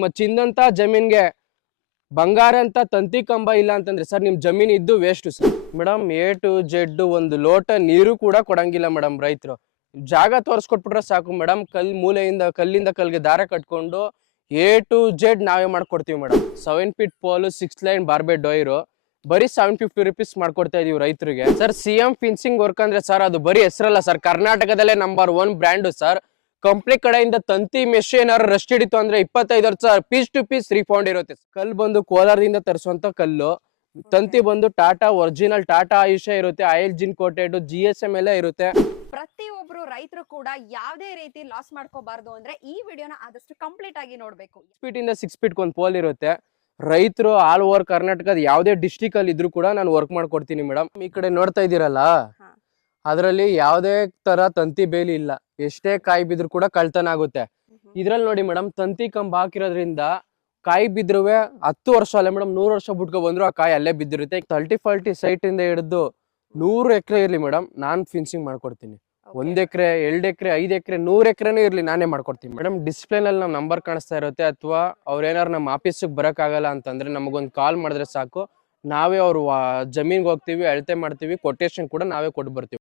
ನಿಮ್ಮ ಚಿನ್ನಂತ ಜಮೀನ್ಗೆ ಬಂಗಾರ ಅಂತ ತಂತಿ ಕಂಬ ಇಲ್ಲ ಅಂತಂದ್ರೆ ಸರ್ ನಿಮ್ ಜಮೀನ್ ಇದ್ದು waste sir. Madam A to Z ಒಂದು ಲೋಟ ನೀರು ಕೂಡ ಕೊಡಂಗಿಲ್ಲ ಮೇಡಮ್ ರೈತರು. ಜಾಗ ತೋರಿಸ್ಕೊಟ್ಬಿಟ್ರೆ ಸಾಕು ಮೇಡಮ್, ಕಲ್ಲಿಂದ ಕಲ್ಗೆ ದಾರ ಕಟ್ಕೊಂಡು A to Z ನಾವೇ ಮಾಡ್ಕೊಡ್ತೀವಿ ಮೇಡಮ್. 7 feet ಪೋಲು 6 ಲೈನ್ ಬಾರ್ಬೆಡ್ ಡೋಯ್ರು ಬರೀ 750 rupees ಮಾಡ್ಕೊಡ್ತಾ ಇದೀವಿ ರೈತರಿಗೆ. ಸರ್ CM ಫಿನ್ಸಿಂಗ್ ವರ್ಕ್ ಅಂದ್ರೆ ಸರ್ ಅದು ಬರೀ ಹೆಸರಲ್ಲ ಸರ್, ಕರ್ನಾಟಕದಲ್ಲೇ ನಂಬರ್ 1 ಬ್ರ್ಯಾಂಡ್ ಸರ್. ಕಂಪ್ನಿ ಕಡೆಯಿಂದ ತಂತಿ ಮೆಶ್ ಏನಾದ್ರು ರಸ್ಟ್ ಹಿಡಿತು ಅಂದ್ರೆ 25 ವರ್ಷ ಪೀಸ್ ಟು ಪೀಸ್ ರೀಫೌಂಡ್ ಇರುತ್ತೆ. ಕಲ್ಲು ಬಂದು ಕೋಲಾರದಿಂದ ತರಿಸುವಂತ ಕಲ್ಲು, ತಂತಿ ಬಂದು ಟಾಟಾ ಒರಿಜಿನಲ್ ಟಾಟಾ ಆಯುಷ್ಯ ಇರುತ್ತೆ, ಆಯಿಲ್ ಜಿನ್ ಕೋಟೆಡ್ GSM ಎಲ್ಲ ಇರುತ್ತೆ. ಪ್ರತಿಯೊಬ್ರು ರೈತರು ಕೂಡ ಯಾವುದೇ ರೀತಿ ಲಾಸ್ ಮಾಡ್ಕೋಬಾರ್ದು ಅಂದ್ರೆ ಈ ವಿಡಿಯೋನ ಆದಷ್ಟು ಕಂಪ್ಲೀಟ್ ಆಗಿ ನೋಡ್ಬೇಕು. 6 feet ಇಂದ 6 feet ಒಂದು ಪೋಲ್ ಇರುತ್ತೆ. ರೈತರು ಆಲ್ ಓವರ್ ಕರ್ನಾಟಕದ ಯಾವುದೇ ಡಿಸ್ಟಿಕ್ ಅಲ್ಲಿ ಇದ್ರು ಕೂಡ ನಾನು ವರ್ಕ್ ಮಾಡ್ಕೊಡ್ತೀನಿ ಮೇಡಮ್. ಈ ಕಡೆ ನೋಡ್ತಾ ಇದೀರಲ್ಲ, ಅದರಲ್ಲಿ ಯಾವುದೇ ತರ ತಂತಿ ಬೇಲಿ ಇಲ್ಲ, ಎಷ್ಟೇ ಕಾಯಿ ಬಿದ್ರು ಕೂಡ ಕಳ್ತನ ಆಗುತ್ತೆ. ಇದ್ರಲ್ಲಿ ನೋಡಿ ಮೇಡಮ್, ತಂತಿ ಕಂಬ ಹಾಕಿರೋದ್ರಿಂದ ಕಾಯಿ ಬಿದ್ರುವೆ 10 ವರ್ಷ ಅಲ್ಲ ಮೇಡಮ್, 100 ವರ್ಷ ಬಿಟ್ಕೊ ಬಂದ್ರು ಆ ಕಾಯಿ ಅಲ್ಲೇ ಬಿದ್ದಿರುತ್ತೆ. 30-40 ಸೈಟ್ ಇಂದ ಹಿಡಿದು 100 ಎಕರೆ ಇರ್ಲಿ ಮೇಡಮ್, ನಾನ್ ಫಿನ್ಸಿಂಗ್ ಮಾಡ್ಕೊಡ್ತೀನಿ. 1 ಎಕರೆ 2 ಎಕರೆ 5 ಎಕರೆ 100 ಎಕರೆನೂ ಇರ್ಲಿ, ನಾನೇ ಮಾಡ್ಕೊಡ್ತೀನಿ ಮೇಡಮ್. ಡಿಸ್ಪ್ಲೇ ನಲ್ಲಿ ನಮ್ಮ ನಂಬರ್ ಕಾಣಿಸ್ತಾ ಇರುತ್ತೆ, ಅಥವಾ ಅವ್ರೇನಾರು ನಮ್ಮ ಆಫೀಸಿಗೆ ಬರಕ್ ಆಗಲ್ಲ ಅಂತಂದ್ರೆ ನಮಗೊಂದು ಕಾಲ್ ಮಾಡಿದ್ರೆ ಸಾಕು, ನಾವೇ ಅವ್ರ ಜಮೀನ್ಗೆ ಹೋಗ್ತೀವಿ, ಅಳತೆ ಮಾಡ್ತೀವಿ, ಕೊಟೇಶನ್ ಕೂಡ ನಾವೇ ಕೊಟ್ಟು ಬರ್ತೀವಿ.